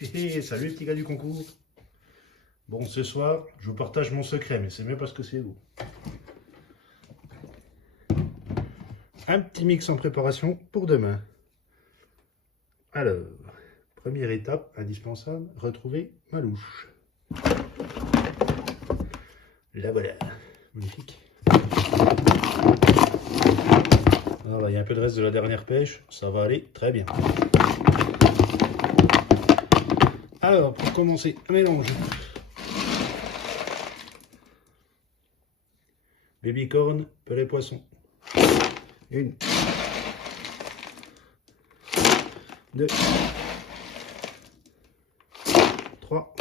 Salut les petits gars du concours. Bon, ce soir, je vous partage mon secret, mais c'est mieux parce que c'est vous. Un petit mix en préparation pour demain. Alors, première étape indispensable, retrouver ma louche. La voilà, magnifique. Alors là, il y a un peu de reste de la dernière pêche, ça va aller très bien. Alors, pour commencer, un mélange. Baby corn, pellet poisson. 1, 2, 3,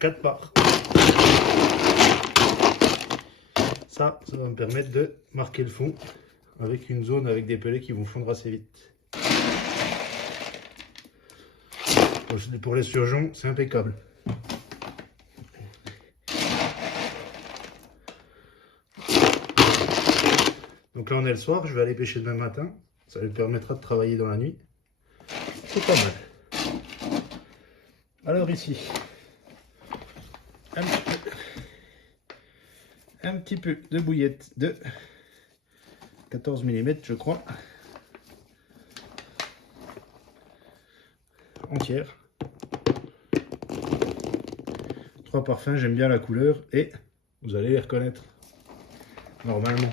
4 parts. Ça va me permettre de marquer le fond avec une zone avec des pellets qui vont fondre assez vite. Pour les surgeons, c'est impeccable. Donc là on est le soir, je vais aller pêcher demain matin. Ça lui permettra de travailler dans la nuit. C'est pas mal. Alors ici, un petit peu de bouillette de 14 mm je crois. Entière. 3 parfums, j'aime bien la couleur et vous allez les reconnaître normalement.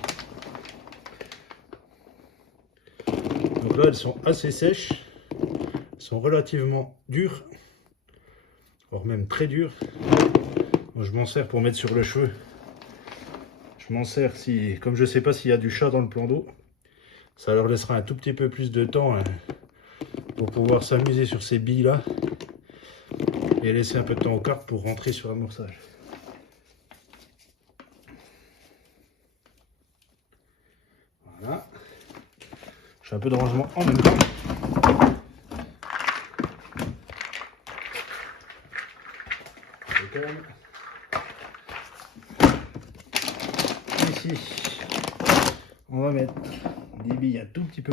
Donc là elles sont assez sèches, elles sont relativement dures, voire même très dures. Moi, je m'en sers pour mettre sur le cheveu. Je m'en sers si, comme je sais pas s'il y a du chat dans le plan d'eau, ça leur laissera un tout petit peu plus de temps pour pouvoir s'amuser sur ces billes là et laisser un peu de temps aux carpes pour rentrer sur l'amorçage. Voilà. Je fais un peu de rangement en même temps. Ici, on va mettre des billes un tout petit peu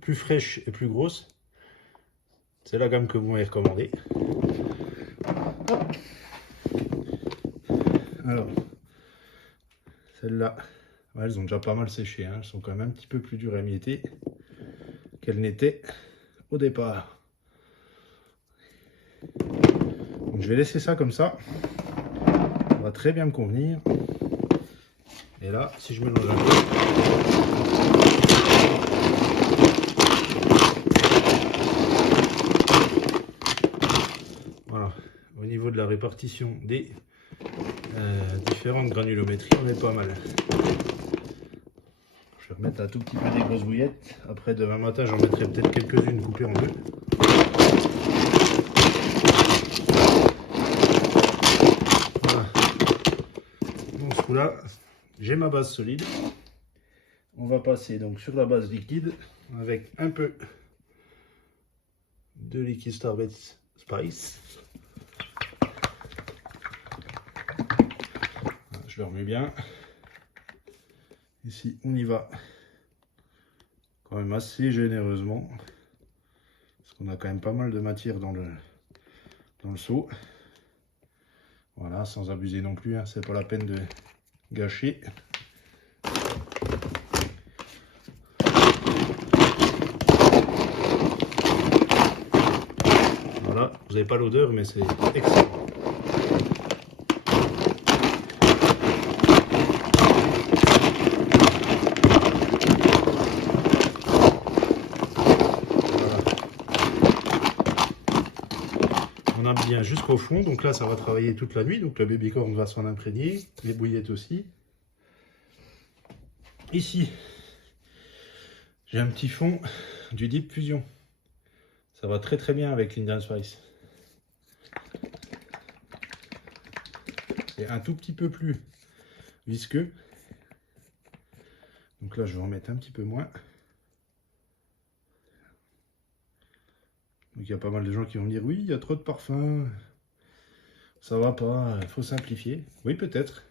plus fraîches et plus grosses. C'est la gamme que vous m'avez recommandée. Alors, celles-là, ouais, elles ont déjà pas mal séché, hein. Elles sont quand même un petit peu plus dures à émietter qu'elles n'étaient au départ. Donc, je vais laisser ça comme ça. Ça va très bien me convenir. Et là, si je mélange un peu, voilà, au niveau de la répartition des différentes granulométries, on est pas mal. Je vais remettre un tout petit peu des grosses bouillettes. Après, demain matin, j'en mettrai peut-être quelques-unes coupées en deux. Voilà. Dans ce coup-là, j'ai ma base solide. On va passer donc sur la base liquide avec un peu de liquide Starbase Spice. Voilà, je le remets bien. Ici, on y va quand même assez généreusement, parce qu'on a quand même pas mal de matière dans le seau. Voilà, sans abuser non plus, hein, c'est pas la peine de gâcher. Voilà, vous n'avez pas l'odeur, mais c'est excellent. On a bien jusqu'au fond, donc là ça va travailler toute la nuit, donc le baby corn va s'en imprégner, les bouillettes aussi. Ici, j'ai un petit fond du Deep Fusion. Ça va très très bien avec l'Indian Spice. C'est un tout petit peu plus visqueux. Donc là je vais en mettre un petit peu moins. Donc il y a pas mal de gens qui vont me dire oui, il y a trop de parfum, ça va pas, il faut simplifier. Oui peut-être.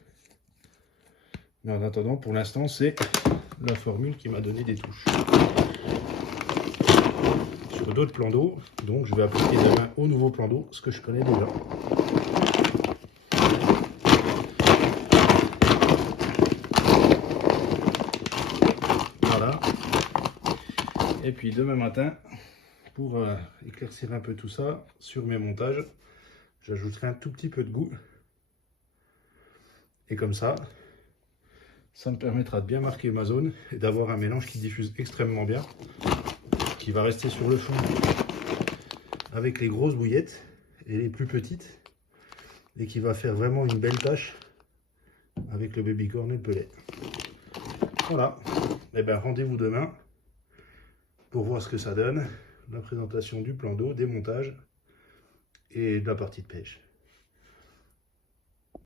Mais en attendant, pour l'instant, c'est la formule qui m'a donné des touches. Sur d'autres plans d'eau, donc je vais appliquer demain au nouveau plan d'eau, ce que je connais déjà. Voilà. Et puis demain matin, pour éclaircir un peu tout ça, sur mes montages, j'ajouterai un tout petit peu de goût. Et comme ça me permettra de bien marquer ma zone et d'avoir un mélange qui diffuse extrêmement bien, qui va rester sur le fond avec les grosses bouillettes et les plus petites, et qui va faire vraiment une belle tache avec le baby corn et le pellet. Voilà, et bien rendez-vous demain pour voir ce que ça donne, la présentation du plan d'eau, des montages et de la partie de pêche.